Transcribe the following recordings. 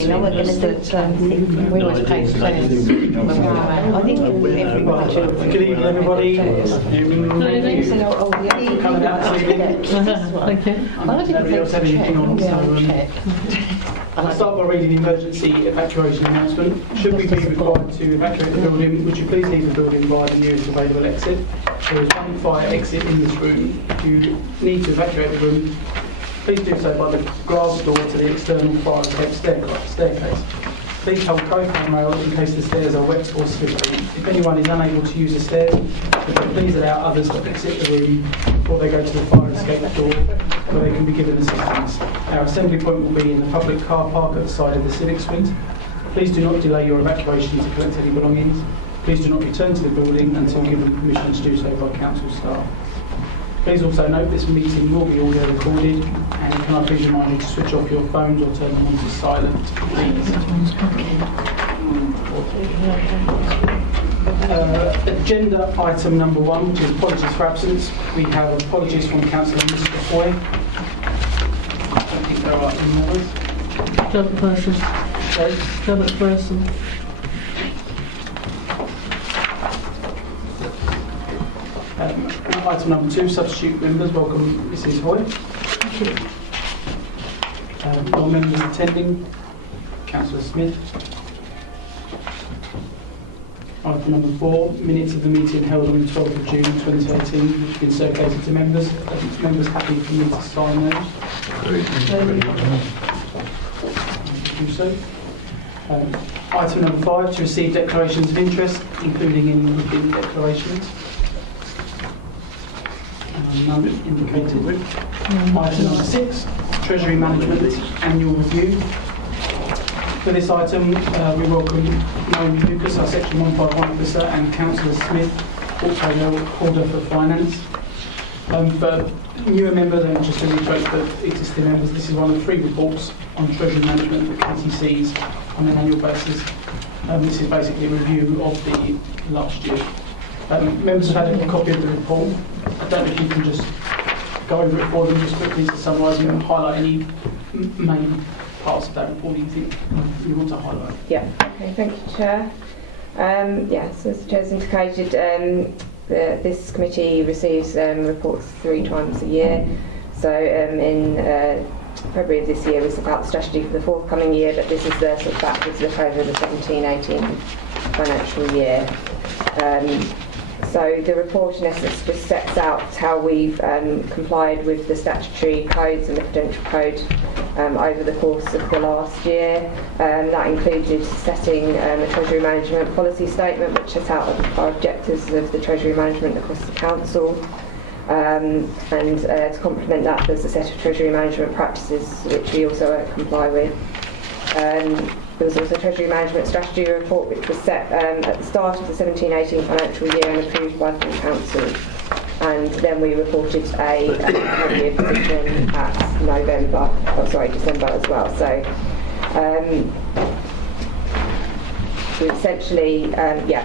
You know, we're going to do we always pay for plans. I think everybody should. Good evening, everybody. Coming out to see Okay. nobody else had anything on, so I'll start by reading the emergency evacuation announcement. Should we be required to evacuate the building, would you please leave the building via the nearest available exit? There is one fire exit in this room. If you need to evacuate the room, please do so by the glass door to the external fire escape staircase. Please hold co-fan rail in case the stairs are wet or slippery. If anyone is unable to use the stairs, please allow others to exit the room before they go to the fire escape door where they can be given assistance. Our assembly point will be in the public car park at the side of the Civic Suite. Please do not delay your evacuation to collect any belongings. Please do not return to the building until given permission to do so by council staff. Please also note this meeting will be audio recorded, and can I please remind you to switch off your phones or turn them on to silent, please. Agenda item number 1, which is apologies for absence. We have apologies from Councillor Mr. Hoy. I don't think there are any others. Seventh person. Sorry? Seventh person. Item number 2, substitute members. Welcome, Mrs. Hoy. Thank you. Non-members attending, Councillor Smith. Item number 4, minutes of the meeting held on the 12th of June 2018, which have been circulated to members. Are members happy for me to sign those? Do so. Item number 5, to receive declarations of interest, including any repeat declarations. None indicated. Item number 6, Treasury Management Annual Review. For this item, we welcome Naomi Lucas, our Section 151 officer, and Councillor Smith, Portfolio Holder for Finance. For newer members, and just to reiterate for existing members, this is one of 3 reports on Treasury Management that Katie sees on an annual basis. This is basically a review of the last year. Members have had a copy of the report. I don't know if you can just go over it for them just quickly to summarise and highlight any main parts of that report that you think you want to highlight. Yeah, okay, thank you, Chair. Yes, as the Chair's indicated, this committee receives reports 3 times a year. So in February of this year we set out the strategy for the forthcoming year, but this is the sort of backwards look over the 17-18 financial year. So the report in essence just sets out how we've complied with the statutory codes and the Prudential Code over the course of the last year. That included setting a Treasury Management Policy Statement which sets out our objectives of the Treasury Management across the Council. And to complement that, there's a set of Treasury Management practices which we also comply with. There was also a Treasury Management Strategy Report which was set at the start of the 17-18 financial year and approved by the full Council. And then we reported a year position at December as well. So we essentially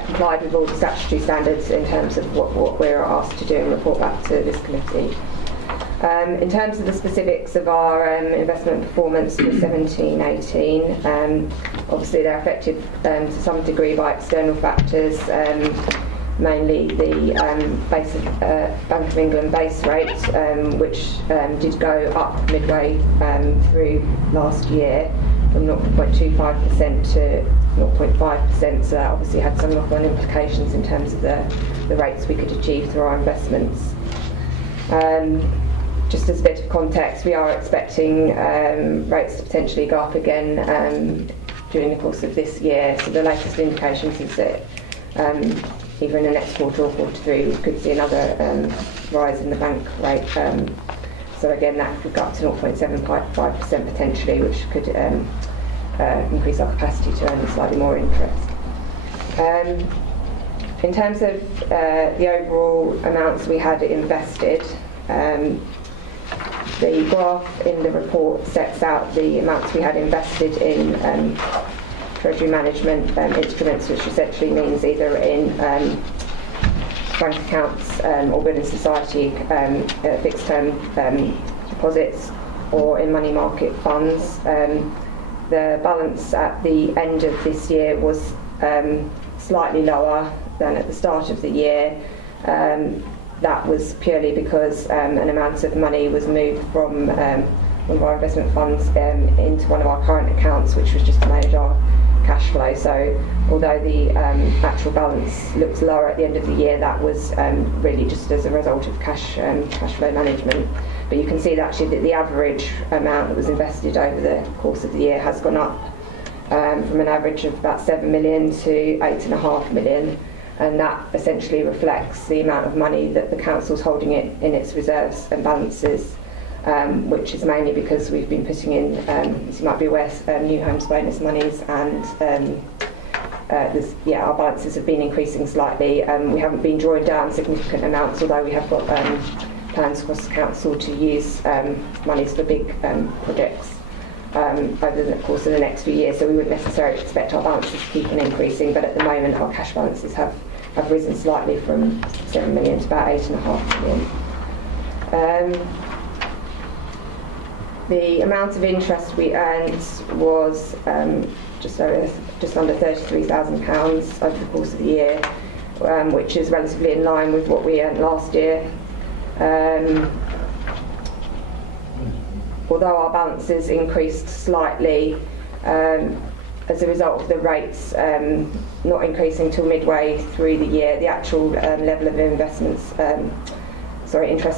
complied with all the statutory standards in terms of what we're asked to do and report back to this committee. In terms of the specifics of our investment performance for 17-18, obviously they're affected to some degree by external factors, mainly the Bank of England base rate, which did go up midway through last year from 0.25% to 0.5%, so that obviously had some knock-on implications in terms of the rates we could achieve through our investments. Just as a bit of context, we are expecting rates to potentially go up again during the course of this year. So the latest indications is that either in the next quarter or quarter 3 we could see another rise in the bank rate. So again, that could go up to 0.755% potentially, which could increase our capacity to earn slightly more interest. In terms of the overall amounts we had invested, the graph in the report sets out the amounts we had invested in Treasury Management instruments, which essentially means either in bank accounts or building society fixed term deposits or in money market funds. the balance at the end of this year was slightly lower than at the start of the year. That was purely because an amount of money was moved from one of our investment funds into one of our current accounts, which was just to manage our cash flow. So although the actual balance looks lower at the end of the year, that was really just as a result of cash flow management. But you can see that actually the average amount that was invested over the course of the year has gone up from an average of about 7 million to 8.5 million, and that essentially reflects the amount of money that the council's holding it in its reserves and balances, which is mainly because we've been putting in, as you might be aware, new homes bonus monies, and our balances have been increasing slightly. We haven't been drawing down significant amounts, although we have got plans across the council to use monies for big projects over the course of the next few years, so we wouldn't necessarily expect our balances to keep on increasing, but at the moment our cash balances have risen slightly from 7 million to about 8.5 million. The amount of interest we earned was just under £33,000 over the course of the year, which is relatively in line with what we earned last year. Although our balances increased slightly as a result of the rates not increasing till midway through the year, the actual level of interest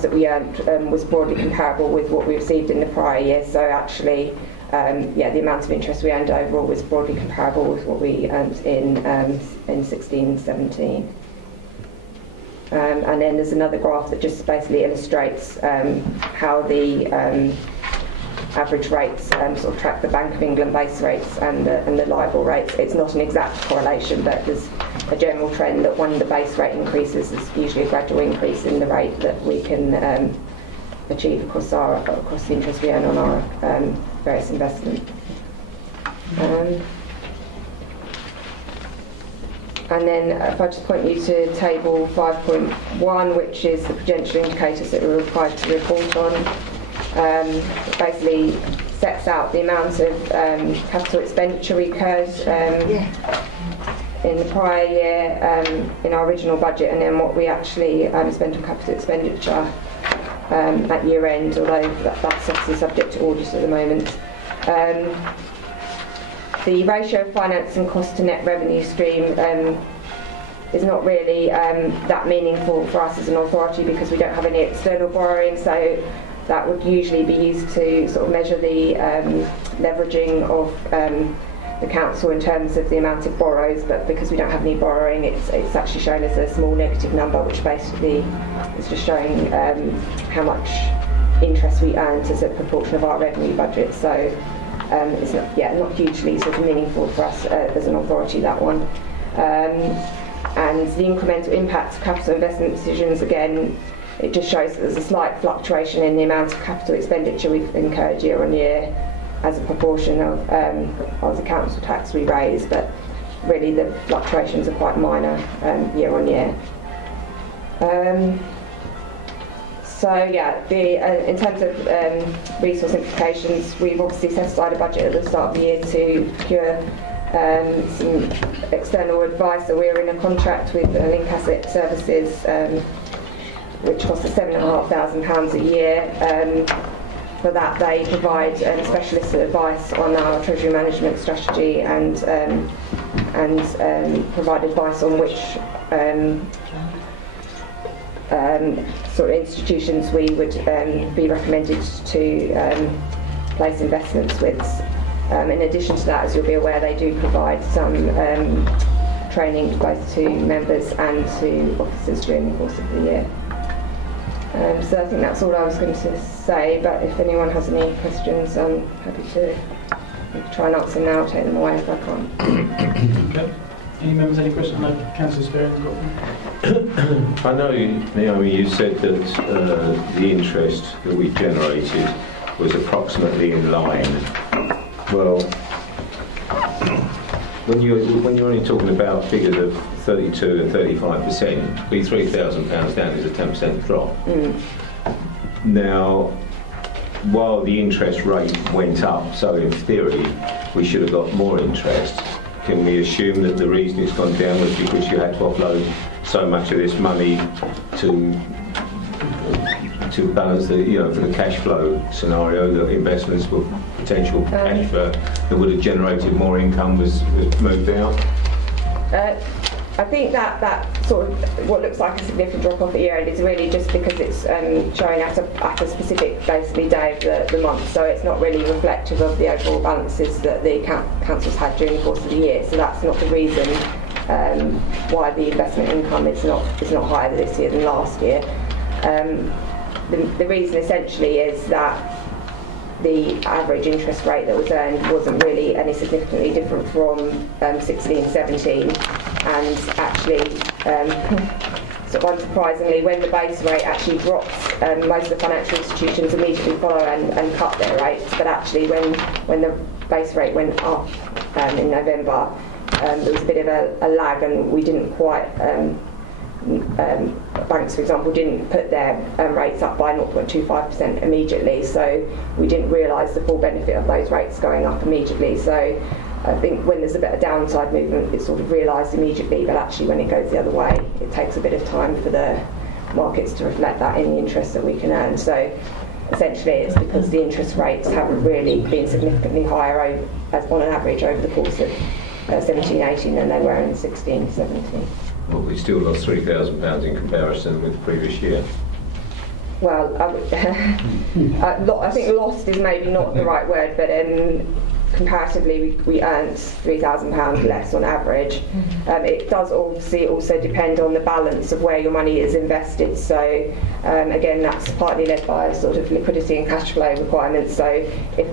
that we earned was broadly comparable with what we received in the prior year. So actually, the amount of interest we earned overall was broadly comparable with what we earned in 16-17. And then there's another graph that just basically illustrates how the average rates sort of track the Bank of England base rates and the LIBOR rates. It's not an exact correlation, but there's a general trend that when the base rate increases, there's usually a gradual increase in the rate that we can achieve across the interest we earn on our various investments. And then if I just point you to table 5.1, which is the prudential indicators that we're required to report on. It basically sets out the amount of capital expenditure we incurred in the prior year in our original budget, and then what we actually spent on capital expenditure at year end, although that's obviously subject to audit at the moment. The ratio of financing cost to net revenue stream is not really that meaningful for us as an authority because we don't have any external borrowing, so that would usually be used to sort of measure the leveraging of the council in terms of the amount it borrows, but because we don't have any borrowing, it's actually shown as a small negative number, which basically is just showing how much interest we earn as a proportion of our revenue budget. So it's not hugely sort of meaningful for us as an authority, that one. And the incremental impact of capital investment decisions, again, it just shows that there's a slight fluctuation in the amount of capital expenditure we've incurred year on year as a proportion of the council tax we raise, but really the fluctuations are quite minor year on year. In terms of resource implications, we've obviously set aside a budget at the start of the year to procure some external advice. So we're in a contract with Link Asset Services, which costs us £7,500 a year. For that, they provide specialist advice on our treasury management strategy and provide advice on which sort of institutions we would be recommended to place investments with. In addition to that, as you'll be aware, they do provide some training both to members and to officers during the course of the year. So I think that's all I was going to say, but if anyone has any questions, I'm happy to try and answer now, take them away if I can't. Okay. Any members, any questions? No, Councillor Spearing's got them. I know, Naomi, you said that the interest that we generated was approximately in line. Well, when you're only talking about figures of 32 and 35%, be £3,000 down is a 10% drop. Now, while the interest rate went up, so in theory, we should have got more interest. Can we assume that the reason it's gone down was because you had to offload so much of this money to balance the, for the cash flow scenario, that investments were potential cash flow that would have generated more income was moved out? I think that sort of what looks like a significant drop off at year end is really just because it's showing at a specific basically day of the month, so it's not really reflective of the overall balances that the council's had during the course of the year. So that's not the reason why the investment income is not higher this year than last year. The reason essentially is that the average interest rate that was earned wasn't really any significantly different from 16-17, and actually, sort of unsurprisingly, when the base rate actually drops, most of the financial institutions immediately follow and cut their rates. But actually, when the base rate went up in November, there was a bit of a lag, and we didn't quite. Banks, for example, didn't put their rates up by 0.25% immediately, so we didn't realise the full benefit of those rates going up immediately. So I think when there's a bit of downside movement, it's sort of realised immediately, but actually when it goes the other way, it takes a bit of time for the markets to reflect that in the interest that we can earn. So essentially it's because the interest rates haven't really been significantly higher on an average over the course of 17-18 than they were in 16-17. Well, we still lost £3,000 in comparison with the previous year. Well, I think lost is maybe not the right word, but comparatively we earned £3,000 less on average. It does obviously also depend on the balance of where your money is invested, so again that's partly led by sort of liquidity and cash flow requirements. So if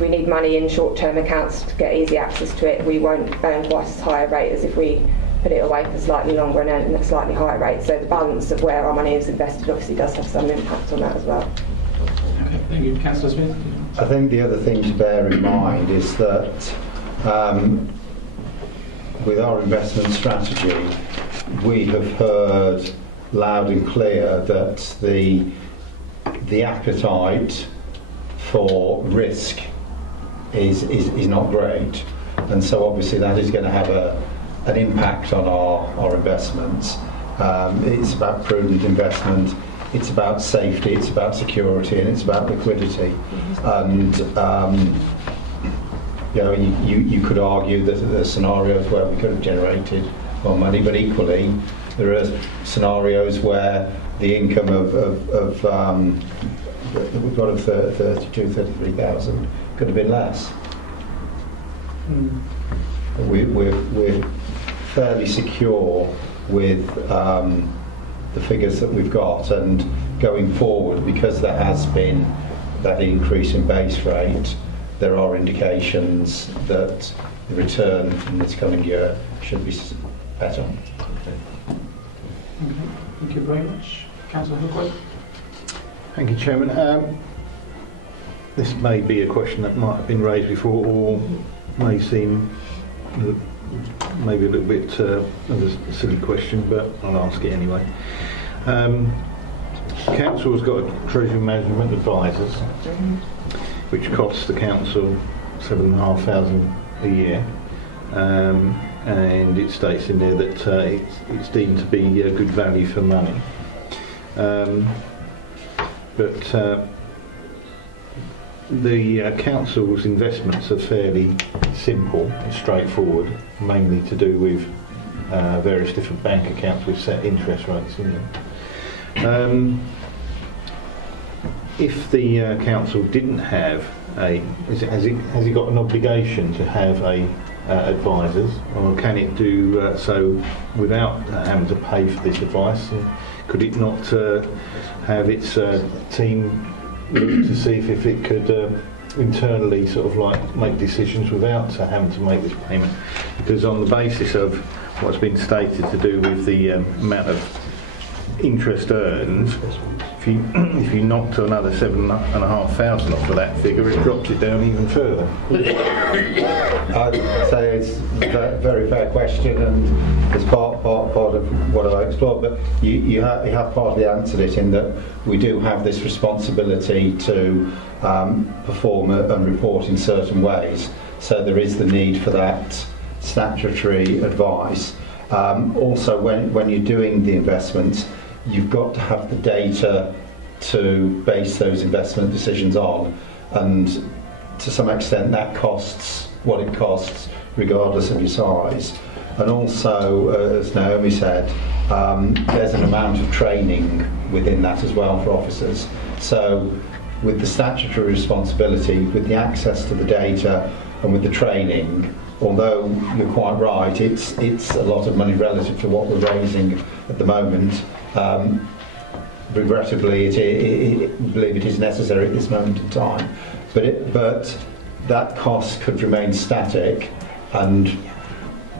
we need money in short-term accounts to get easy access to it, we won't earn quite as high a rate as if we put it away for slightly longer and earn a slightly higher rate. So the balance of where our money is invested obviously does have some impact on that as well. Okay, thank you. Councillor Smith? I think the other thing to bear in mind is that with our investment strategy, we have heard loud and clear that the appetite for risk is not great, and so obviously that is going to have an impact on our investments. It's about prudent investment, it's about safety, it's about security, and it's about liquidity. And you could argue that there are scenarios where we could have generated more money, but equally there are scenarios where the income that we've got of 33,000 could have been less. We're fairly secure with the figures that we've got, and going forward, because there has been that increase in base rate, there are indications that the return in this coming year should be better. Okay, thank you very much. Councillor Hookway? Thank you, Chairman. This may be a question that might have been raised before, or may seem maybe a little bit of a silly question, but I'll ask it anyway. Council has got a Treasury Management Advisors, which costs the council £7,500 a year, and it states in there that it's deemed to be good value for money. But the council's investments are fairly simple and straightforward, mainly to do with various different bank accounts with set interest rates in them. If the council didn't have has it got an obligation to have advisors, or can it do so without having to pay for this advice? And could it not have its team look to see if it could internally sort of like make decisions without having to make this payment? Because on the basis of what's been stated to do with the amount of interest earned, if you knocked another 7,500 off of that figure, it drops it down even further. I'd say it's a very fair question, and it's part of what I explored, but you have partly answered it in that we do have this responsibility to perform and report in certain ways. So there is the need for that statutory advice. Also, when you're doing the investments, you've got to have the data to base those investment decisions on, and to some extent that costs what it costs regardless of your size. And also, as Naomi said, there's an amount of training within that as well for officers. So with the statutory responsibility, with the access to the data and with the training, although you're quite right, it's a lot of money relative to what we're raising at the moment. Regrettably, I believe it is necessary at this moment in time. But that cost could remain static, and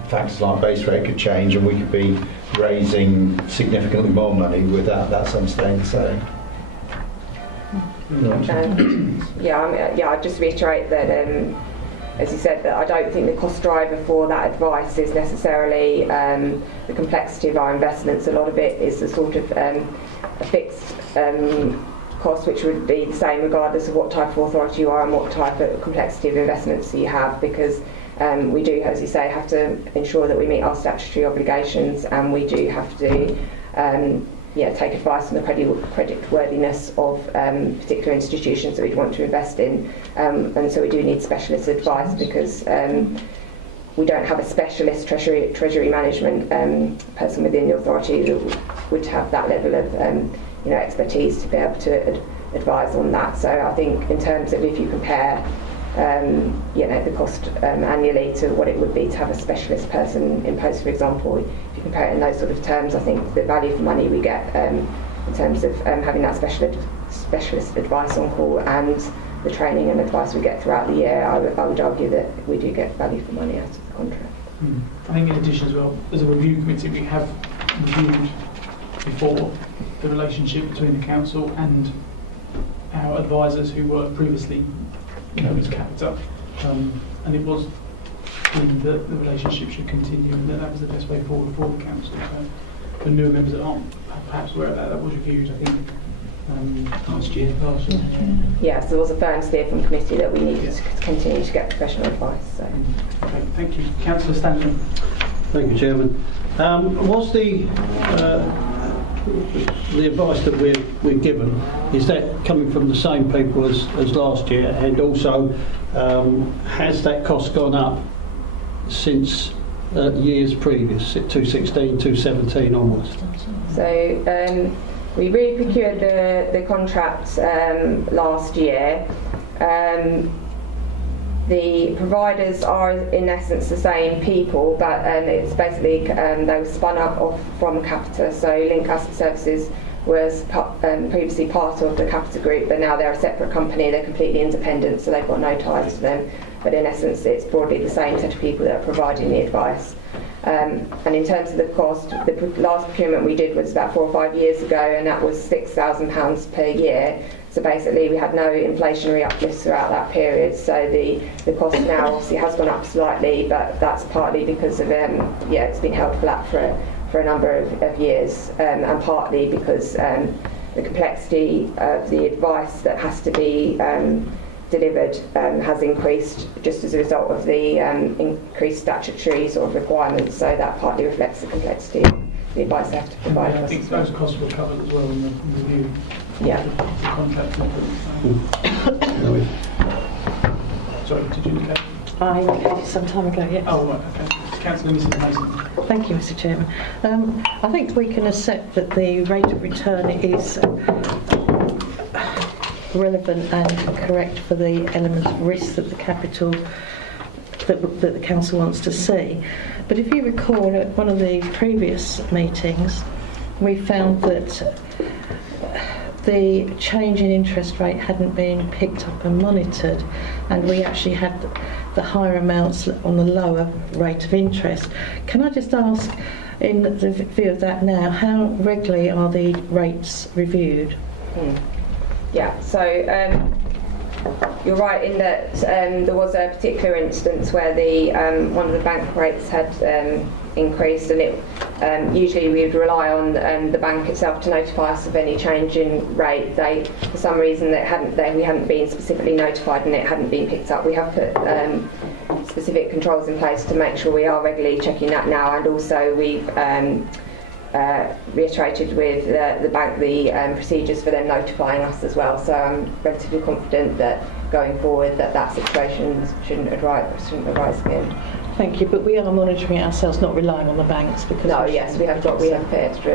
factors like base rate could change, and we could be raising significantly more money without that sum staying the same. I'd just reiterate that, as you said, that I don't think the cost driver for that advice is necessarily the complexity of our investments. A lot of it is a sort of a fixed cost, which would be the same regardless of what type of authority you are and what type of complexity of investments you have, because we do, as you say, have to ensure that we meet our statutory obligations, and we do have to take advice on the creditworthiness of particular institutions that we'd want to invest in, and so we do need specialist advice, because we don't have a specialist treasury management person within the authority that would have that level of expertise to be able to advise on that. So I think in terms of, if you compare the cost annually to what it would be to have a specialist person in post, for example, if you compare it in those sort of terms, I think the value for money we get in terms of having that specialist advice on call and the training and advice we get throughout the year, I would argue that we do get value for money out of the contract. I think in addition as well, as a review committee, we have reviewed before the relationship between the council and our advisors who were previously as Capita, and it was deemed that the relationship should continue, and that was the best way forward for the council. So for newer members that aren't perhaps aware of that, that was reviewed, I think, last year. Yes, there was a firm steer from committee that we needed to continue to get professional advice. So. Okay, thank you. Councillor Stanton. Thank you, Chairman. Was the advice that we're given, is that coming from the same people as last year, and also has that cost gone up since years previous, 2016, 2017 onwards? So we re-procured the contract last year. The providers are in essence the same people, but it's basically they were spun up off from Capita. So Link Asset Services was previously part of the Capita Group, but now they're a separate company. They're completely independent, so they've got no ties to them. But in essence, it's broadly the same set of people that are providing the advice. And in terms of the cost, the last procurement we did was about 4 or 5 years ago, and that was £6,000 per year. So basically we had no inflationary uplifts throughout that period. So the cost now obviously has gone up slightly, but that's partly because of it's been held flat for a number of years, and partly because the complexity of the advice that has to be delivered has increased just as a result of the increased statutory sort of requirements. So that partly reflects the complexity of the advice they have to provide. I think those costs were covered as well in the review. Yeah. The contract. Sorry, did you indicate? I indicated some time ago, yes. Oh, right, okay. Councillor Mrs Mason. Thank you, Mr. Chairman. I think we can accept that the rate of return is relevant and correct for the element of risk that the capital that the council wants to see. But if you recall, at one of the previous meetings, we found that the change in interest rate hadn't been picked up and monitored, and we actually had the higher amounts on the lower rate of interest. Can I just ask, in the view of that now, how regularly are the rates reviewed? Yeah, so you're right in that there was a particular instance where the one of the bank rates had increased, and it usually we would rely on the bank itself to notify us of any change in rate. They, for some reason, we hadn't been specifically notified and it hadn't been picked up. We have put specific controls in place to make sure we are regularly checking that now, and also we've reiterated with the bank the procedures for them notifying us as well. So I'm relatively confident that going forward that situation shouldn't arise again. Thank you, but we are monitoring it ourselves, not relying on the banks because. No, yes, we have put extra.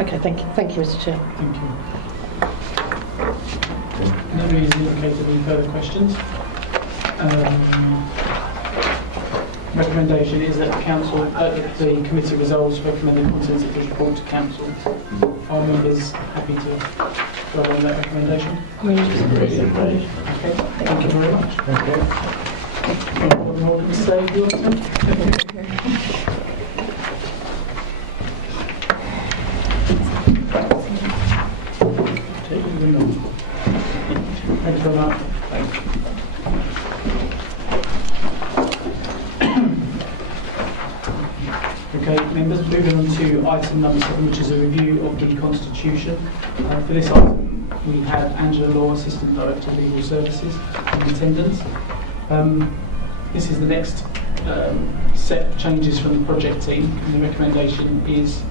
Okay, thank you, Mr. Chair. Thank you. Nobody has indicated any further questions. Recommendation is that the committee resolves recommend the contents of this report to council. Are members happy to go on that recommendation? Okay, thank you very much. Anyone more to say your turn? Thank you very much. Okay, members, moving on to item number 7, which is a review of the Constitution. For this item, we have Angela Law, Assistant Director of Legal Services, in attendance. This is the next set of changes from the project team, and the recommendation is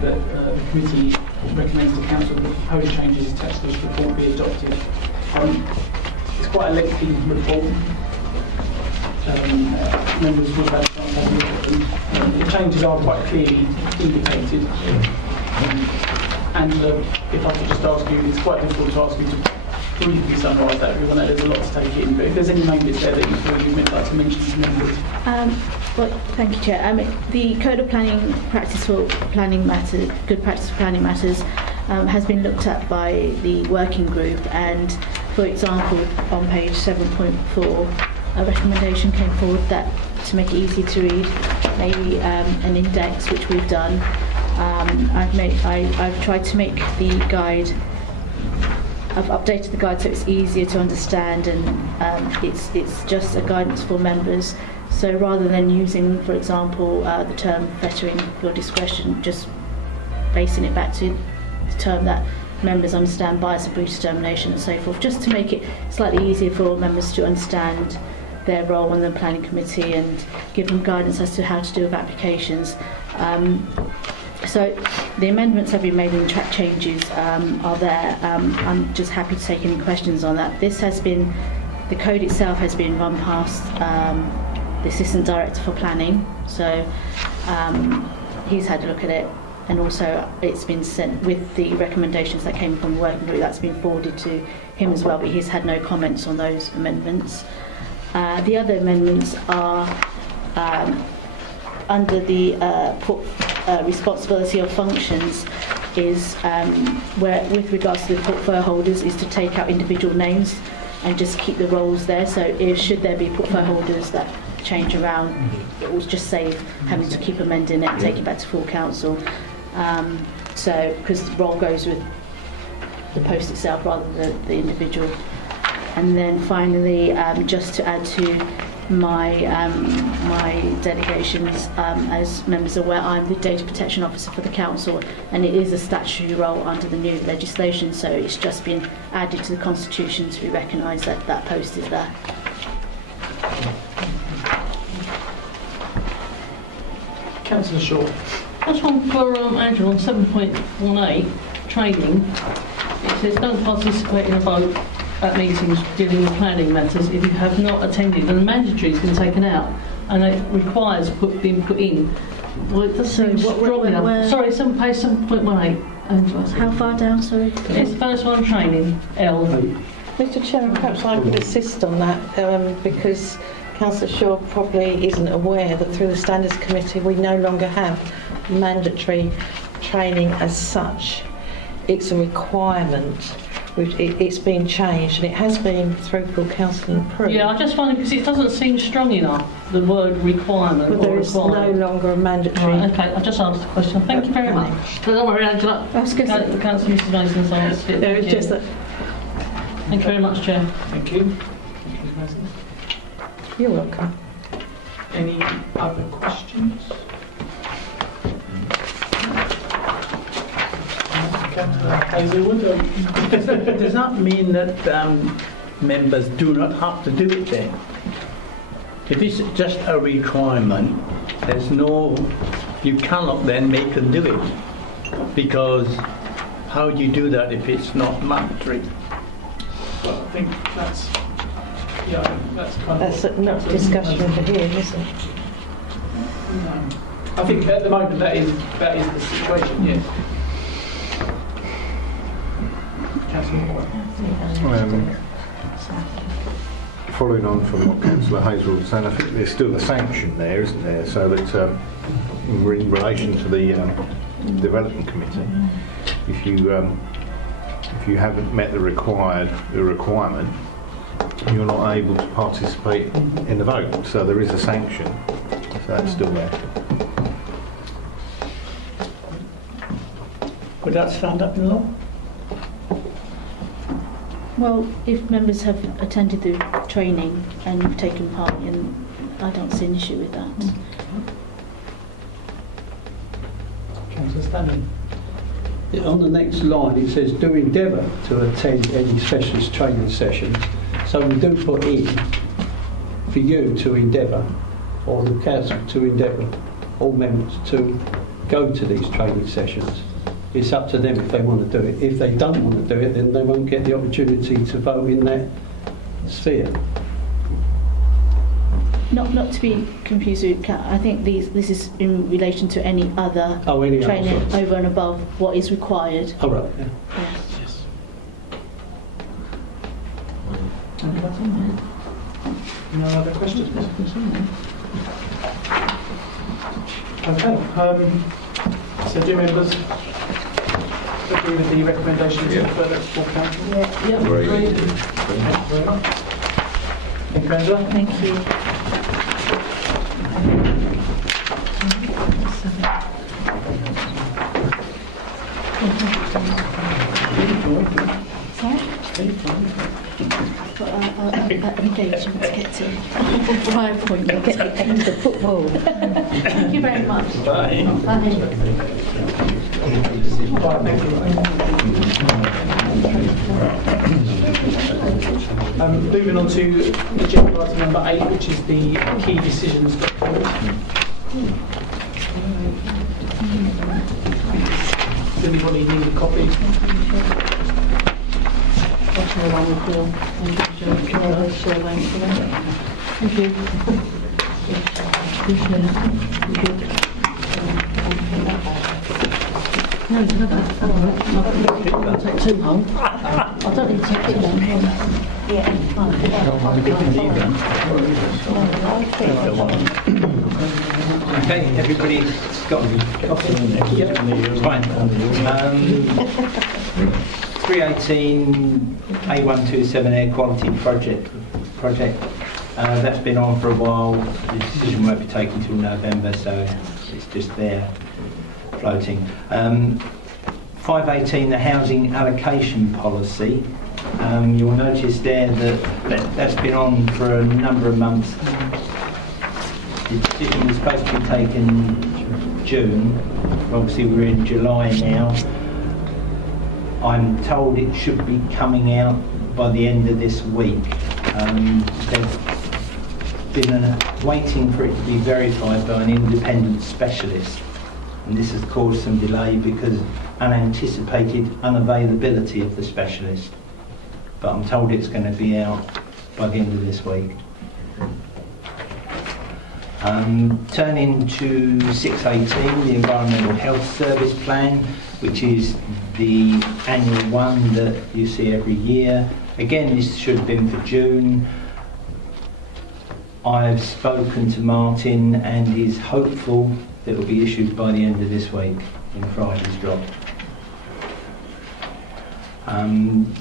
that the committee recommends to council that the proposed changes attached to this report be adopted. It's quite a lengthy report. Members will have a chance to have a look at them. The changes are quite clearly indicated. And if I could just ask you, it's quite difficult to ask you to briefly summarise that. Everyone, there's a lot to take in, but if there's any main bits there that you feel you'd like to mention to members. Well, thank you, Chair. The Code of Planning Practice for Planning Matters, Good Practice for Planning Matters, has been looked at by the working group, and for example, on page 7.4, a recommendation came forward that to make it easy to read, maybe an index, which we've done. I've tried to make the guide. I've updated the guide so it's easier to understand, and it's just a guidance for members. So rather than using, for example, the term bettering your discretion, just basing it back to the term that members understand, bias and breach determination and so forth, just to make it slightly easier for members to understand their role in the planning committee and give them guidance as to how to do with applications. So the amendments have been made and track changes are there. I'm just happy to take any questions on that. This has been, the code itself has been run past the Assistant Director for Planning, so he's had a look at it, and also it's been sent with the recommendations that came from the working group. That's been forwarded to him as well, but he's had no comments on those amendments. The other amendments are under the responsibility of functions is where, with regards to the portfolio holders, is to take out individual names and just keep the roles there. So should there be portfolio holders that change around, it will just save having to keep amending it, take it back to full council. So because the role goes with the post itself rather than the individual. And then finally, just to add to my my delegations, as members are aware, I'm the Data Protection Officer for the Council, and it is a statutory role under the new legislation, so it's just been added to the Constitution to be recognised that that post is there. Councillor Shaw. Just one for Angela on 7.18, training. It says don't participate in a vote at meetings dealing with planning matters if you have not attended, and mandatory has been taken out and it requires being put in. Well, it does seem strong enough. Sorry, page 7.18. How far down, sorry? It's the first one, training, L. Mr. Chairman, perhaps I could assist on that because Councillor Shaw probably isn't aware that through the Standards Committee we no longer have mandatory training as such. It's a requirement. It's been changed, and it has been through full council and approved. Yeah, I just wondered because it doesn't seem strong enough, the word requirement. But there is no longer a mandatory. Right, okay, I just asked the question. Thank you very much. So don't worry, Angela. I was going to say, Councillor Mr. Mason's answered it. There is just that. Thank you very much, Chair. Thank you. You're welcome. Any other questions? Does that mean that members do not have to do it then? If it's just a requirement, there's no, you cannot then make them do it, because how do you do that if it's not mandatory? Well, I think that's kind That's of not discussion over here, is it? I think at the moment that is the situation. Yes. Councillor Moore. Following on from what Councillor Hazel was saying, I think there's still a sanction there, isn't there? So that in relation to the development committee, if you haven't met the requirement, you're not able to participate in the vote. So there is a sanction. So that's still there. Would that stand up in law? Well, if members have attended the training and taken part in, I don't see an issue with that. Councillor Stanley. On the next line it says do endeavour to attend any specialist training sessions. So we do put in for you to endeavour, or the council to endeavour, all members to go to these training sessions. It's up to them if they want to do it. If they don't want to do it, then they won't get the opportunity to vote in that sphere. Not to be confused with, I think this is in relation to any other training over and above what is required. Oh, right. Yeah. Yes. No other questions? Okay. So do members agree with the recommendations of the full council? Yeah. Great. Thank you very much. Thank you, Angela. Thank you. An engagement to get to. Prior appointment. Get to the football. Thank you very much. Bye. Moving on to agenda item number 8, which is the key decisions document. Does anybody need a copy? Thank you. No, I'll take 2 home. I don't need to take it down. Okay, everybody's got a copy? Fine. 318 A127 Air Quality Project. That's been on for a while. The decision won't be taken until November, so it's just there floating. 518, the housing allocation policy. You'll notice there that that's been on for a number of months. The decision was supposed to be taken June. Obviously we're in July now. I'm told it should be coming out by the end of this week. They've been waiting for it to be verified by an independent specialist, and this has caused some delay because unanticipated unavailability of the specialist. But I'm told it's going to be out by the end of this week. Turning to 618, the Environmental Health Service Plan, which is the annual one that you see every year. Again, this should have been for June. I've spoken to Martin and he's hopeful that it will be issued by the end of this week in Friday's drop.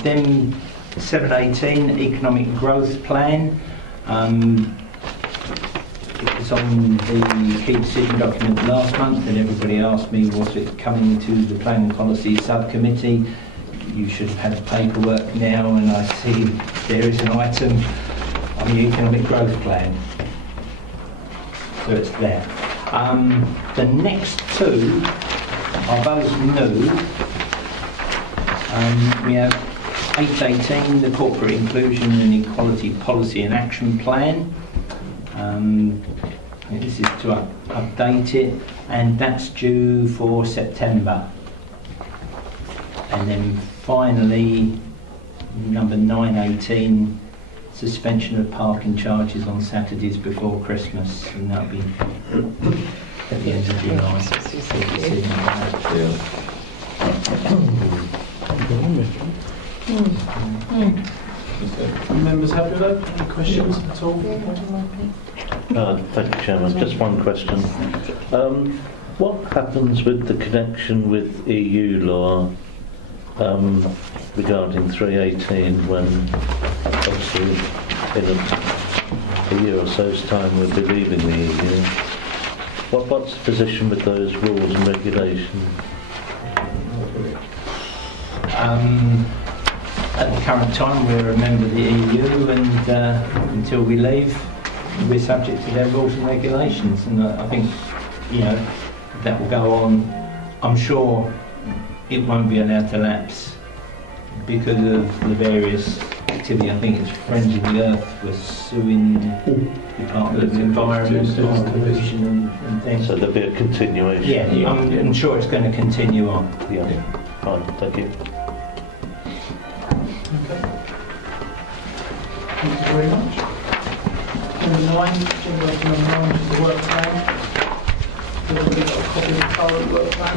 Then 718, Economic Growth Plan. It was on the key decision document last month and everybody asked me, was it coming to the Planning Policy Subcommittee? You should have had paperwork now, and I see there is an item on the Economic Growth Plan. So it's there. The next two are both new. We have 818, the Corporate Inclusion and Equality Policy and Action Plan. This is to update it, and that's due for September. And then finally, number 918, suspension of parking charges on Saturdays before Christmas, and that'll be at the end of July. Members happy with that? Any questions at all? Thank you, Chairman. Just one question. What happens with the connection with EU law regarding 318 when obviously in a year or so's time we'll be leaving the EU? What's the position with those rules and regulations? At the current time, we're a member of the EU, and until we leave, we're subject to their rules and regulations. And I think, that will go on. I'm sure it won't be allowed to lapse because of the various activity. I think it's Friends of the Earth was suing the Department of Environment, pollution and things. So there'll be a continuation? Yeah, I'm sure it's going to continue on. Yeah, fine, thank you. Thank you very much. Number 9, agenda item number 9 is the work plan. We've got a copy of the current work plan.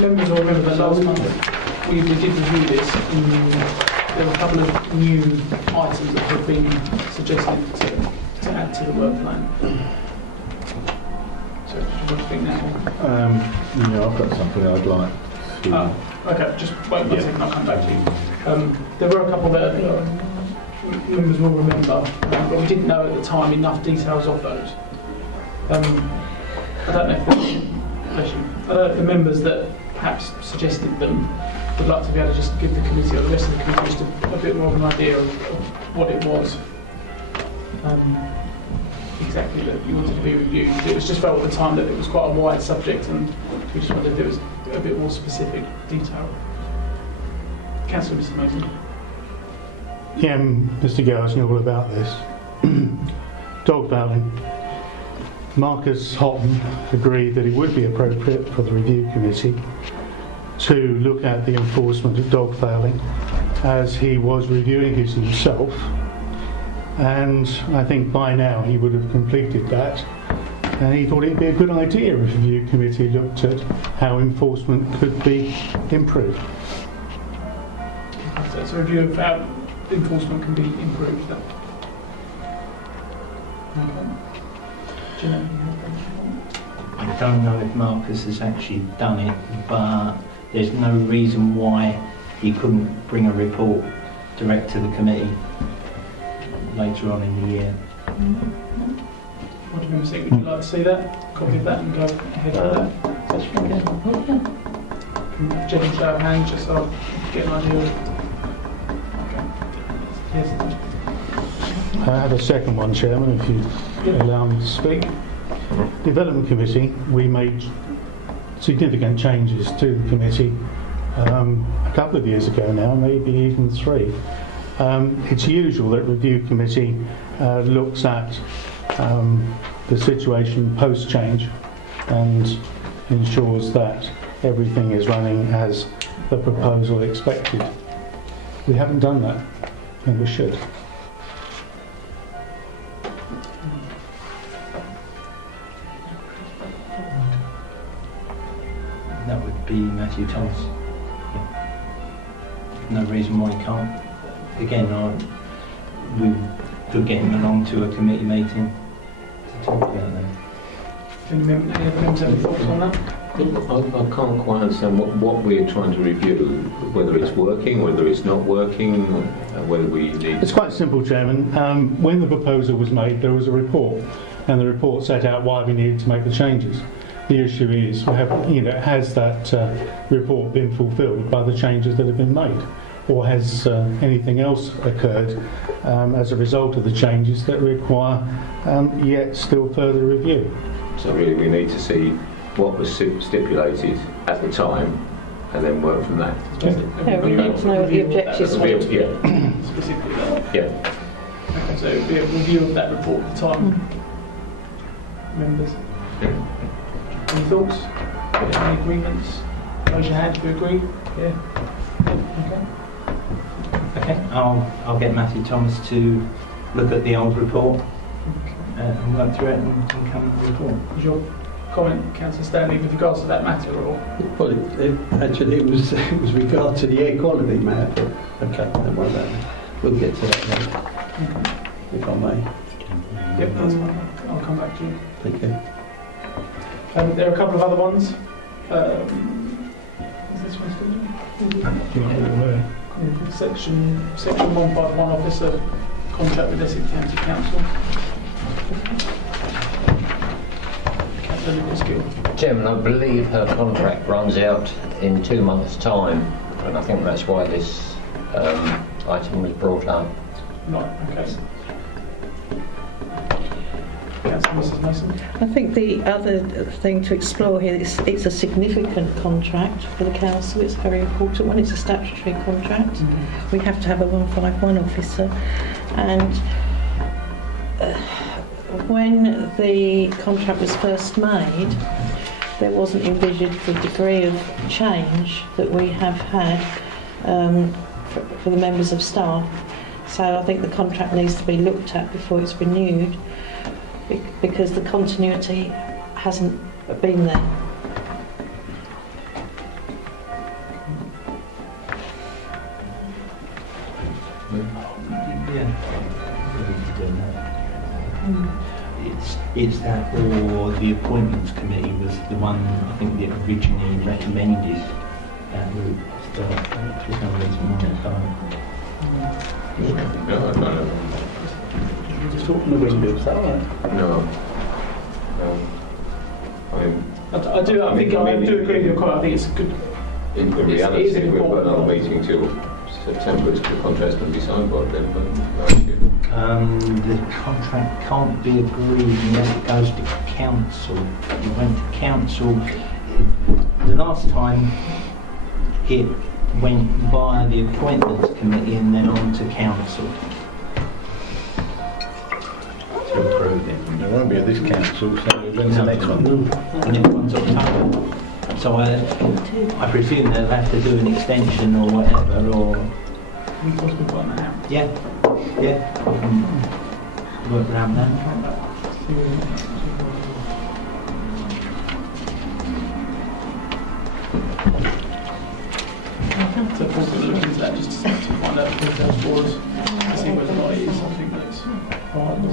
Members will remember that last month we did review this. There were a couple of new items that have been suggested to add to the work plan. So, what do you think now? I've got something I'd like to... Okay, just wait 1 second, I'll come back to you. There were a couple that members will remember, but we didn't know at the time enough details of those. I don't know if the members that perhaps suggested them would like to be able to just give the committee or the rest of the committee just a bit more of an idea of what it was exactly that you wanted to be reviewed. It was just felt at the time that it was quite a wide subject, and we just wanted if it was a bit more specific detail. Councillor Mr. Mason. Yeah, Mr. Gowers knew all about this. Dog fouling. Marcus Houghton agreed that it would be appropriate for the review committee to look at the enforcement of dog fouling, as he was reviewing it himself, and I think by now he would have completed that, and he thought it'd be a good idea if the review committee looked at how enforcement could be improved. So it's a review of how enforcement can be improved then. Okay. Do you know? I don't know if Marcus has actually done it, but there's no reason why he couldn't bring a report direct to the committee later on in the year. What do you think? Would you like to see that? Copy of that and go ahead with that? Gentle show of hands, just so I get an idea of... Okay. Yes. I have a second one, Chairman, if you allow me to speak. Development Committee, we made significant changes to the committee a couple of years ago now, maybe even 3. It's usual that Review Committee looks at the situation post-change and ensures that everything is running as the proposal expected. We haven't done that, and we should. That would be Matthew Thomas. No reason why he can't. Again, we could get him along to a committee meeting to talk about that. Any other members have any thoughts on that? I can't quite understand what we're trying to review, whether it's working, whether it's not working, whether we need... It's quite simple, Chairman. When the proposal was made, there was a report, and the report set out why we needed to make the changes. The issue is, has that report been fulfilled by the changes that have been made? or has anything else occurred as a result of the changes that require yet still further review. So really we need to see what was stipulated at the time and then work from that. Yeah, we need to know what the objectives were. Yeah. Specifically that. Yeah. Okay, so it'll be a review of that report at the time. Members. Any thoughts? Any agreements? Raise your hand if you agree. Yeah. Okay, I'll get Matthew Thomas to look at the old report and work through it and come with a report. Is your comment, Councillor Stanley, with regards to that matter, or? Well, actually, it was regard to the air quality matter. Okay, don't worry about it. We'll get to that later, if I may. Yep, that's fine. I'll come back to you. Thank you. There are a couple of other ones. Is this one still there? Section 151 officer contract with Essex County Council. Councillor Nicholas-Gill. Chairman, I believe her contract runs out in 2 months' time, and I think that's why this item was brought up. Right, okay. Councillor Mrs Mason. I think the other thing to explore here is it's a significant contract for the council. It's a very important one. It's a statutory contract. We have to have a 151 officer, and when the contract was first made, there wasn't envisaged the degree of change that we have had for the members of staff. So I think the contract needs to be looked at before it's renewed, because the continuity hasn't been there. It's that, or the appointments committee was the one I think that originally recommended that route. For some reason, No. You're just talking The windows, that one. No. I do agree with your comment. I think it's good. In reality, we've got another meeting till September. The contract's going to be signed by then, but the contract can't be agreed unless it goes to council. It went to council. The last time it went via the appointments committee and then on to council. To approve it. There won't be at this council, so when's the next one? The next one's October. So I presume they'll have to do an extension or whatever, or... We possibly put that out. Yeah. Work around that. So possibly look into that just to find out the details for us, to see whether or not it is something that's viable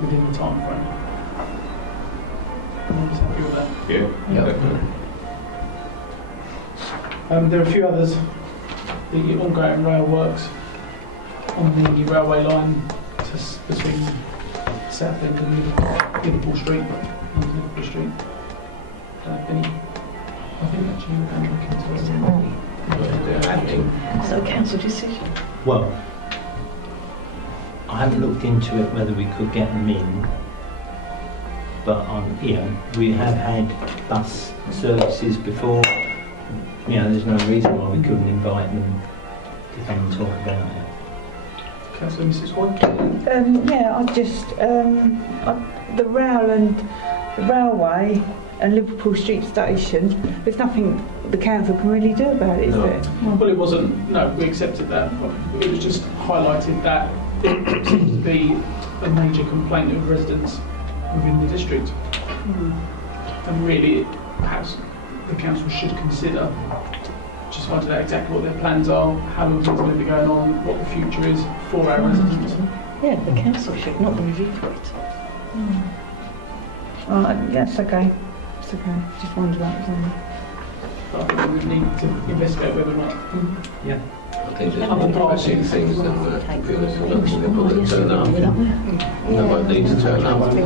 within the time frame. I'm just happy with that. yeah, definitely. There are a few others. The ongoing rail works on the railway line between Southend and Liverpool Street. Liverpool Street. I think actually you can look into it. So council decision. Well, I haven't looked into it whether we could get them in, but we have had bus services before. There's no reason why we couldn't invite them to come and talk about it. Councillor Mrs Hoy. The rail and the railway and Liverpool Street Station, there's nothing the council can really do about it, is there? Well, it wasn't. No, we accepted that. It was just highlighted that it seems to be a major complaint of residents within the district, and really, perhaps the council should consider just finding out exactly what their plans are, how long things are going to be going on, what the future is for our residents. Yeah, the council should, not the review committee. That's okay. It's okay. Just wondered that was on. But I think we need to investigate whether or not. Yeah. I think there's more pressing things than to be honest, people that turn up. Nobody needs to turn up. No, and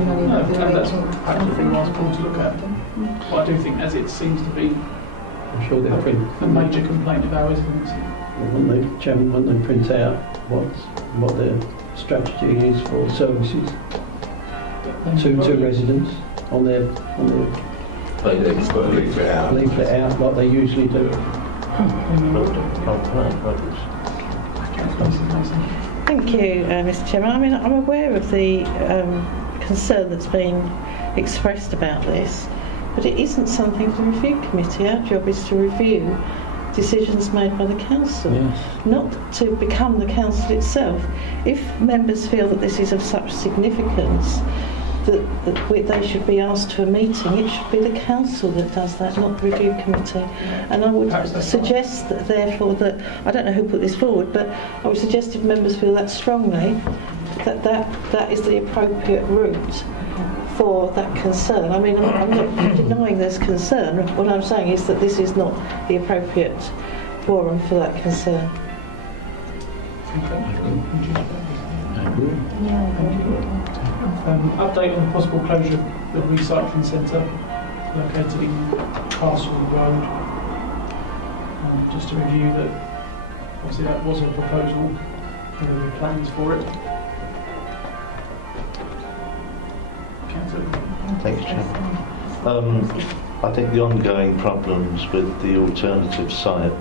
that's perhaps what we asked Paul to look at. But I do think, as it seems to be I'm sure they'll be. a major complaint of our residents, wouldn't they, Chairman, wouldn't they print out what their strategy is for services to residents on their leaflet out like they usually do? Thank you, Mr. Chairman. I mean, I'm aware of the concern that's been expressed about this, but it isn't something for the review committee. Our job is to review decisions made by the council, not to become the council itself. If members feel that this is of such significance that they should be asked to a meeting, it should be the council that does that, not the review committee. And I would suggest that, therefore, that I don't know who put this forward, but I would suggest if members feel that strongly, that is the appropriate route for that concern. I mean, I'm not denying there's concern. What I'm saying is that this is not the appropriate forum for that concern. Update on the possible closure of the recycling centre located in Castle Road. Just to review that, obviously that was a proposal and there were plans for it. Thanks, Chairman. I think the ongoing problems with the alternative site,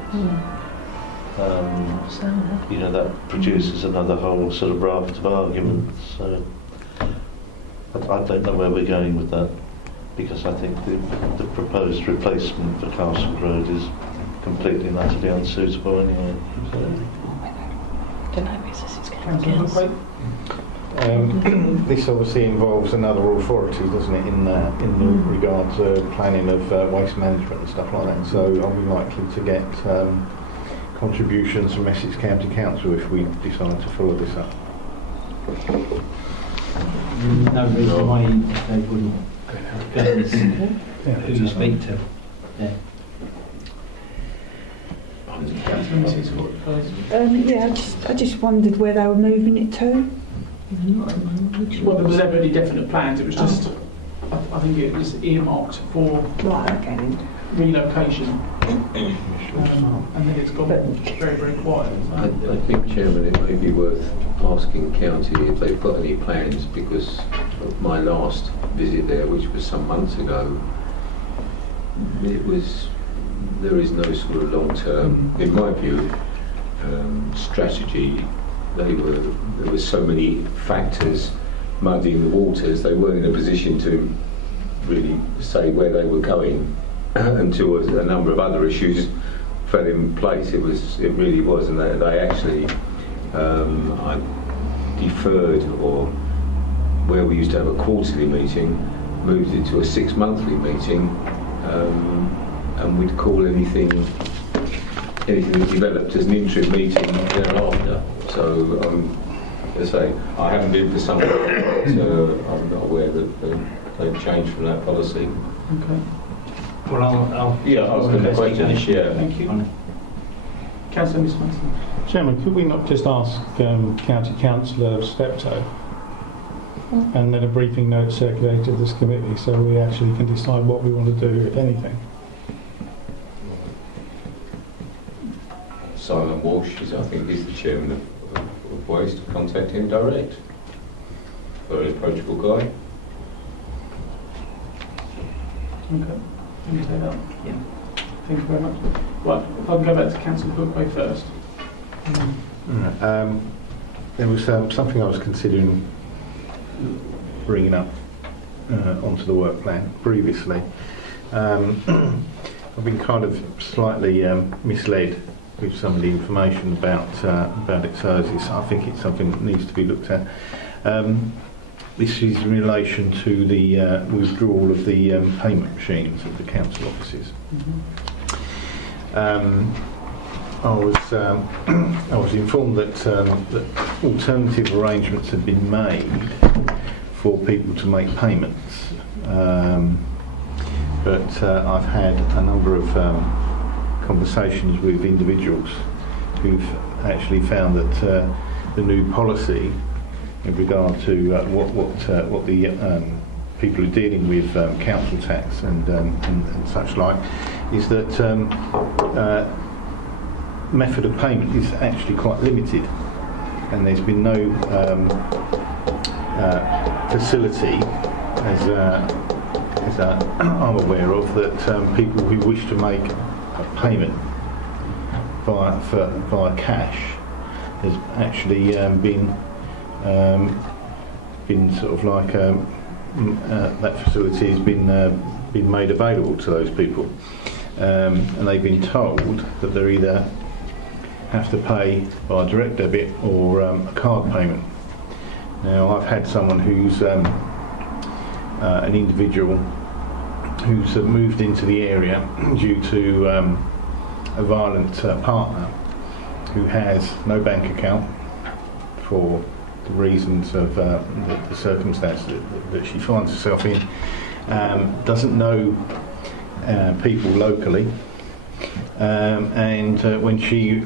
that produces another whole sort of raft of arguments. So I don't know where we're going with that, because I think the proposed replacement for Castle Road is completely and utterly unsuitable anyway. This obviously involves another authority, doesn't it, in regard to planning of waste management and stuff like that. So are we likely to get contributions from Essex County Council if we decide to follow this up? No reason why they wouldn't go this who you speak to. Yeah. I just wondered where they were moving it to. Well, there was never any definite plans. It was just, I think it was earmarked for relocation, and then it's gone very, very quiet. I think, Chairman, it may be worth asking County if they've got any plans, because of my last visit there, which was some months ago, there is no sort of long-term, in my view, strategy. There were so many factors muddying the waters, they weren't in a position to really say where they were going until a number of other issues fell in place. It really was, and they actually I deferred, or where we used to have a quarterly meeting, moved it to a 6-monthly meeting, and we'd call anything that developed as an interim meeting thereafter. So, as I say, I haven't been for some time, so I'm not aware that they've changed from that policy. Okay. Well, I'll ask them the question this year. Thank you. Councillor Miss Mason. Chairman, could we not just ask County Councillor Steptoe and then a briefing note circulated to this committee so we actually can decide what we want to do, if anything? Simon Walsh I think he's the chairman of Waste, to contact him direct. Very approachable guy. Okay. Can you say that? Yeah. Thank you very much. Right, if I can go back to Councillor Bookway first. There was something I was considering bringing up onto the work plan previously. I've been kind of slightly misled with some of the information about it, so I think it's something that needs to be looked at. This is in relation to the withdrawal of the payment machines at the council offices. I was informed that alternative arrangements had been made for people to make payments, but I've had a number of conversations with individuals who've actually found that the new policy in regard to what the people who are dealing with council tax and such like is that method of payment is actually quite limited, and there's been no facility, as I'm aware of, that people who wish to make a payment via cash has actually been sort of like that facility has been made available to those people, and they've been told that they either have to pay by direct debit or a card payment. Now, I've had someone who's an individual who's moved into the area due to a violent partner who has no bank account for the reasons of the circumstance that she finds herself in, doesn't know people locally, and when she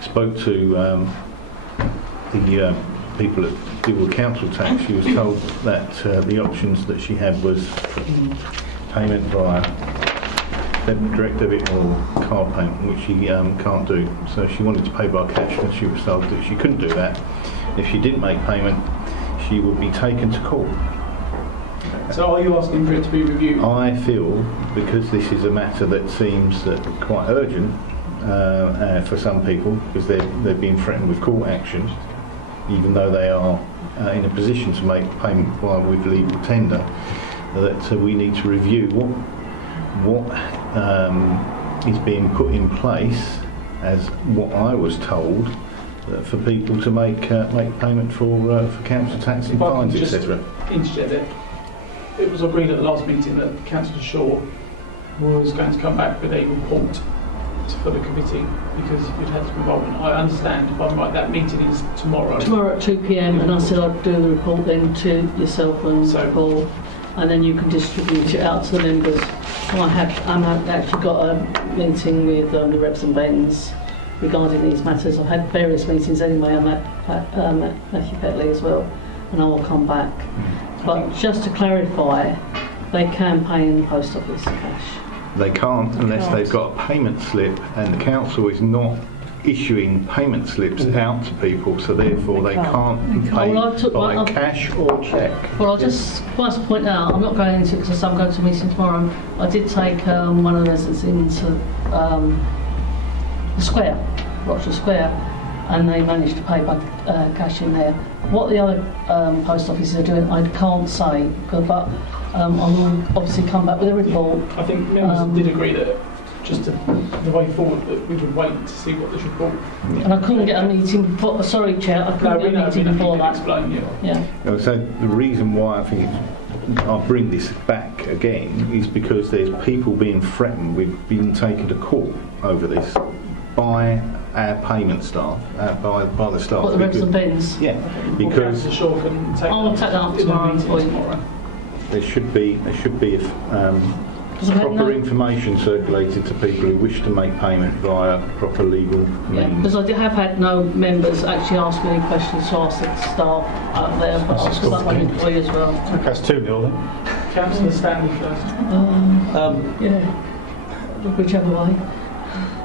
spoke to the people that deal with council tax, she was told that the options that she had was payment via direct debit or card payment, which she can't do. So she wanted to pay by cash, and she was told that she couldn't do that. If she didn't make payment, she would be taken to court. So are you asking for it to be reviewed? I feel, because this is a matter that seems quite urgent for some people, because they're being threatened with court action, even though they are in a position to make payment with legal tender, that we need to review what is being put in place as what I was told, for people to make payment for council tax and fines, etc. It was agreed at the last meeting that Councillor Shaw was going to come back with a report for the committee because you'd had some involvement. I understand, if I'm right, that meeting is tomorrow. Tomorrow at 2 p.m. and I said I'd do the report then to yourself and Paul, and then you can distribute it out to the members. I've actually got a meeting with the reps and Bens regarding these matters. I've had various meetings anyway. I'm at Matthew Petley as well, and I will come back. But just to clarify, they can pay in the post office cash. They can't unless they've got a payment slip, and the council is not issuing payment slips out to people, so therefore they can't pay by cash or cheque. Well, I'll just point out, I'm not going into it because I'm going to a meeting tomorrow. I did take one of the residents into the square, Rochester Square, and they managed to pay by cash in there. What the other post offices are doing, I can't say, but I will obviously come back with a report. I think members did agree that just the way forward that we would wait to see what this report. And I couldn't get a meeting before. Sorry, Chair, I couldn't get a meeting before that. So the reason why I think I'll bring this back again is because there's people being threatened with being taken to court over this by our payment staff, by the staff. What, the reps and Bens? Yeah, because I'll take that up tomorrow. There should be proper information circulated to people who wish to make payment via proper legal means. Because I have had no members actually ask me any questions to ask the staff out there, but I'll ask that one employee as well. That's 2-0 then. Councillor Stanley first. Whichever way.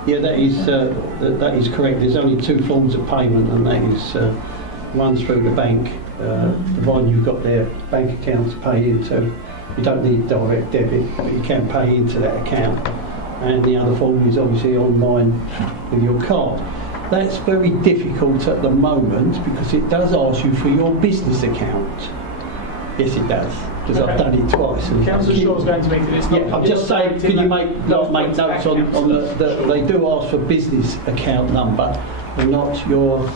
Yeah, that is correct. There's only two forms of payment, and that is one through the bank, the one you've got their bank account to pay into. You don't need direct debit, but you can pay into that account. And the other form is obviously online with your card. That's very difficult at the moment because it does ask you for your business account. Yes, it does. Because I've done it twice. Councillor Shaw's going to meet it. I'm just saying, can you make notes on they do ask for business account number and not your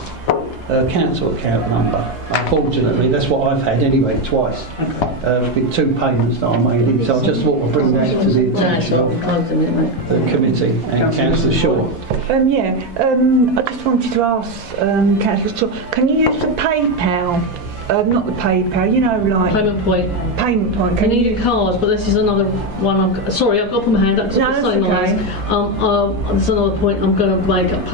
council account number. Unfortunately, that's what I've had anyway, twice. With two payments that I made in. So I just want to bring that to the attention of the committee and Councillor Shaw. I just wanted to ask Councillor Shaw, can you use the PayPal? Not the PayPal, you know, like payment point. Payment point. I need a card, but this is another one. Sorry, I've got my hand up. No, that's okay. There's another point I'm going to make up.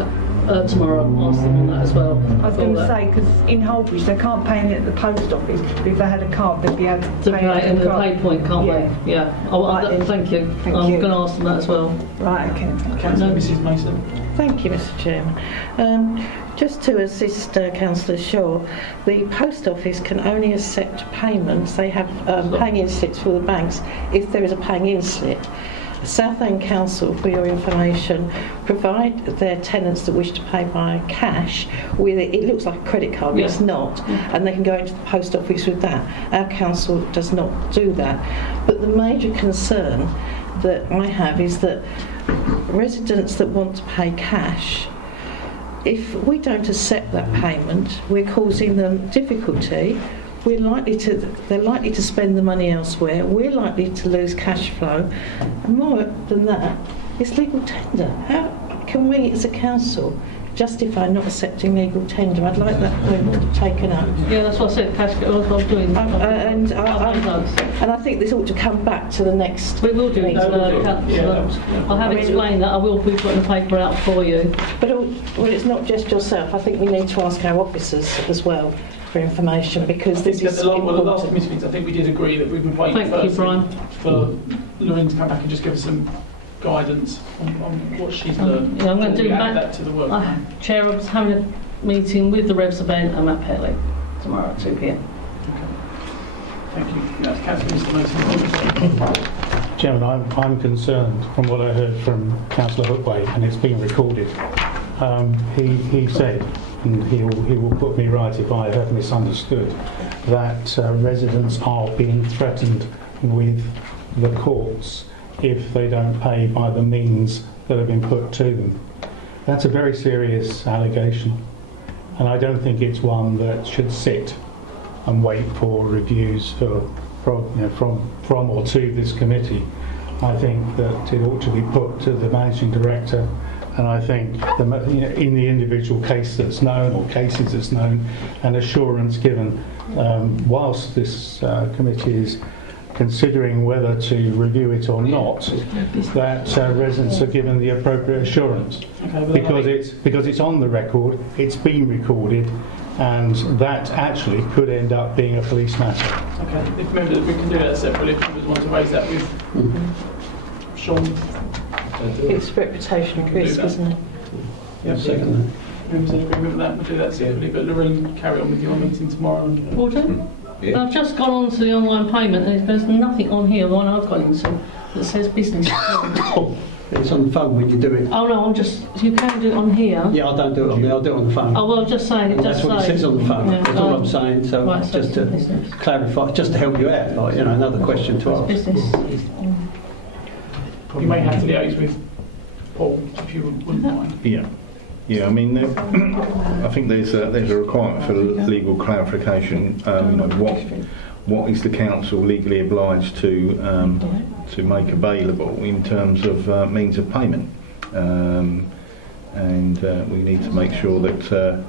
tomorrow. Ask them on that as well. I was going to say, because in Holbridge they can't pay in at the post office, but if they had a card they'd be able to pay in at the the card. pay point, can't they? Yeah. Thank you. I'm going to ask them that as well. Right, okay. Councillor Mrs Mason. Thank you, Mr Chairman. Just to assist Councillor Shaw, the post office can only accept payments. They have paying in slips for the banks if there is a paying in slip. Southend Council, for your information, provide their tenants that wish to pay by cash with it looks like a credit card, but it's not, and they can go into the post office with that. Our council does not do that. But the major concern that I have is that residents that want to pay cash, if we don't accept that payment, we're causing them difficulty. They're likely to spend the money elsewhere. We're likely to lose cash flow. And more than that, it's legal tender. How can we, as a council, justify not accepting legal tender? I'd like that point taken up. Yeah, that's what I said. Cash. That's what I'm doing. And I think this ought to come back to the next. We will do it. I have explained that. I will be putting the paper out for you. But it's not just yourself. I think we need to ask our officers as well for information, because this is the last committee meetings, I think we did agree that we would wait for Lorraine to come back and just give us some guidance on what she's learned. Yeah, I'm going to do that to the work. Chair, I was having a meeting with the Revs event and Matt Petley tomorrow at 2 p.m. Thank you. That's Councillor Mr Mason. Chairman, I'm concerned from what I heard from Councillor Hookway, and it's being recorded. He said, and he will put me right if I have misunderstood, that residents are being threatened with the courts if they don't pay by the means that have been put to them. That's a very serious allegation, and I don't think it's one that should sit and wait for reviews from or to this committee. I think that it ought to be put to the managing director, and I think in the individual case that's known or cases that's known, an assurance given whilst this committee is considering whether to review it or not, that residents are given the appropriate assurance, because it's on the record, it's been recorded, and that actually could end up being a police matter. Okay, if members, we can do that separately. If members want to raise that with Sean. It's reputation risk, isn't it? Yeah, second. Members in agreement with that, we'll do that separately. But Lorraine, carry on with your meeting tomorrow. Walter? Yeah. I've just gone on to the online payment, and there's nothing on here, the one I've got into, that says business. It's on the phone when you do it. Oh no, you can do it on here. Yeah, I don't do it on there, I'll do it on the phone. Oh well, just saying, it does say. That's what it says on the phone, Yeah, that's all I'm saying, so right, just to clarify, just to help you out, like, another question to ask. Business. You may have to liaise with Paul, if you wouldn't mind. Yeah, I mean, I think there's a requirement for legal clarification. What is the council legally obliged to make available in terms of means of payment? And we need to make sure that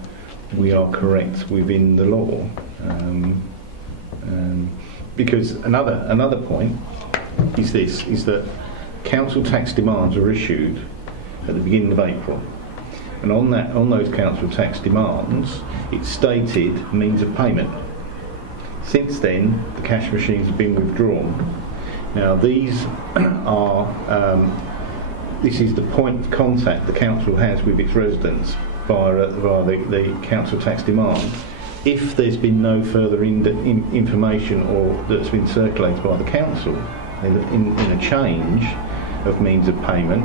we are correct within the law. Because another point is that council tax demands are issued at the beginning of April. And on those council tax demands, it's stated means of payment. Since then, the cash machines have been withdrawn. Now, these are this is the point of contact the council has with its residents via the council tax demand. If there's been no further information or that's been circulated by the council in a change of means of payment,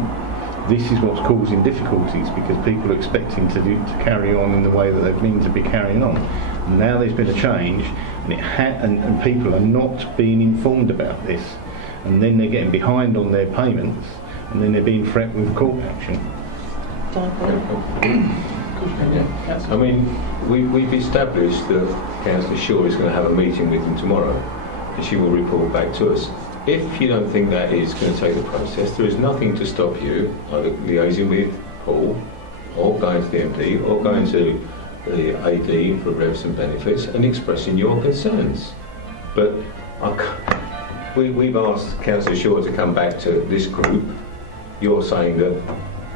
this is what's causing difficulties, because people are expecting to carry on in the way that they've meant to be carrying on. And now there's been a change, and and people are not being informed about this, and then they're getting behind on their payments, and then they're being threatened with court action. I mean, we've established that Councillor Shaw is going to have a meeting with them tomorrow, and she will report back to us. If you don't think that is going to take the process, there is nothing to stop you either liaising with Paul, or going to the MD, or going to the AD for Revs and Benefits and expressing your concerns. But we've asked Councillor Shaw to come back to this group. You're saying that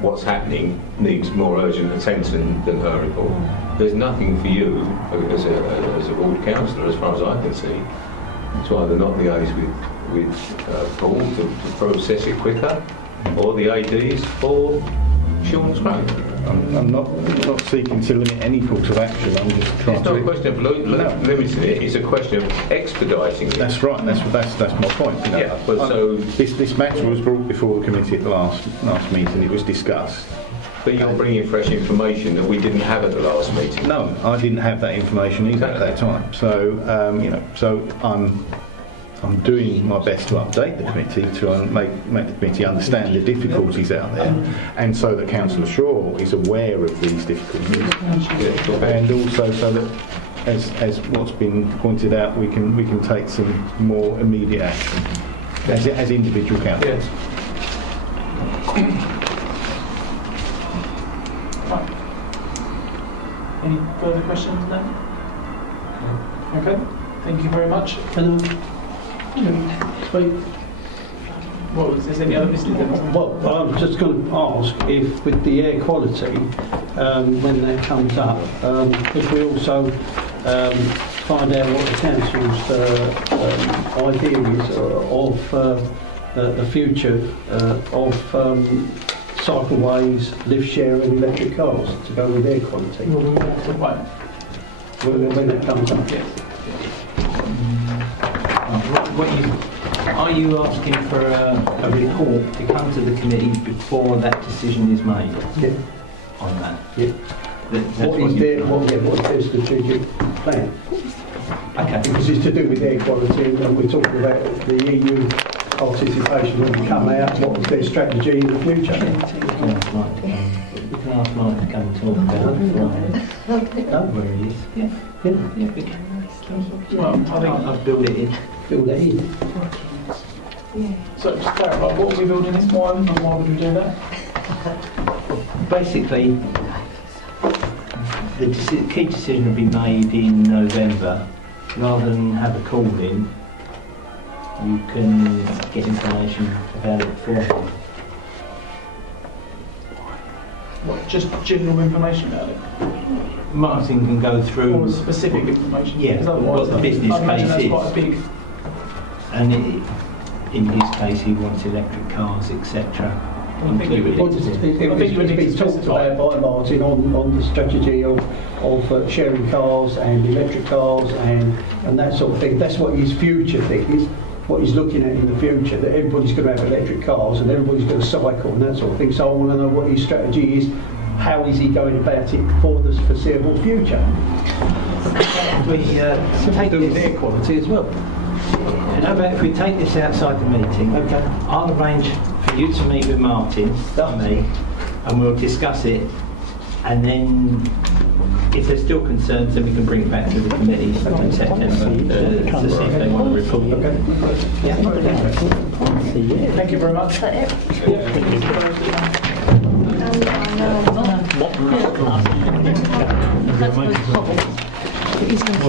what's happening needs more urgent attention than her report. There's nothing for you as a ward councillor, as far as I can see, to either not liaise with Paul to process it quicker, or the ADs, or Sean's Grove. I'm not seeking to limit any course of action. I'm just trying It's not a question of limiting it. It's a question of expediting it. That's right. That's my point. You know. Yeah, but so this matter was brought before the committee at the last meeting. It was discussed. But you're bringing fresh information that we didn't have at the last meeting. No, I didn't have that information either at that time. So so I'm doing my best to update the committee to make the committee understand the difficulties out there, and so that Councillor Shaw is aware of these difficulties, and also so that, as what's been pointed out, we can take some more immediate action as individual councillors. Right. Any further questions then? Okay, thank you very much. What was there any other business? Well, I was just going to ask if with the air quality, when that comes up, if we also find out what the council's idea is of the future of cycleways, lift sharing, electric cars to go with air quality. Right. When that comes up. Are you asking for a report to come to the committee before that decision is made? Yeah. On that? Yeah. What's their strategic plan? Okay. Because it's to do with air quality, and we're talking about the EU participation when we come out. What was their strategy in the future? We can ask Mike to come and talk about it. Where he is. Yeah, we can. Well, I think I've built it in. Build that in. So just clarify, what are we building this? Why and why would we do that? Basically, the key decision will be made in November. Rather than have a call in, you can get information about it beforehand. What, just general information about it? Martin can go through Or specific information? Yeah, Because otherwise what the business I imagine case that's is. quite a big. And in his case, he wants electric cars, etc. included. It's been talked about by Martin on the strategy of sharing cars and electric cars and that sort of thing. That's what his future thing is, what he's looking at in the future, that everybody's going to have electric cars and everybody's going to cycle and that sort of thing. So I want to know what his strategy is. How is he going about it for the foreseeable future? We take this air quality as well. And how about if we take this outside the meeting? Okay. I'll arrange for you to meet with Martin, me, and we'll discuss it. And then, if there's still concerns, then we can bring it back to the committee in September to see if they want to report. Okay. Yeah. Thank you very much. He's going to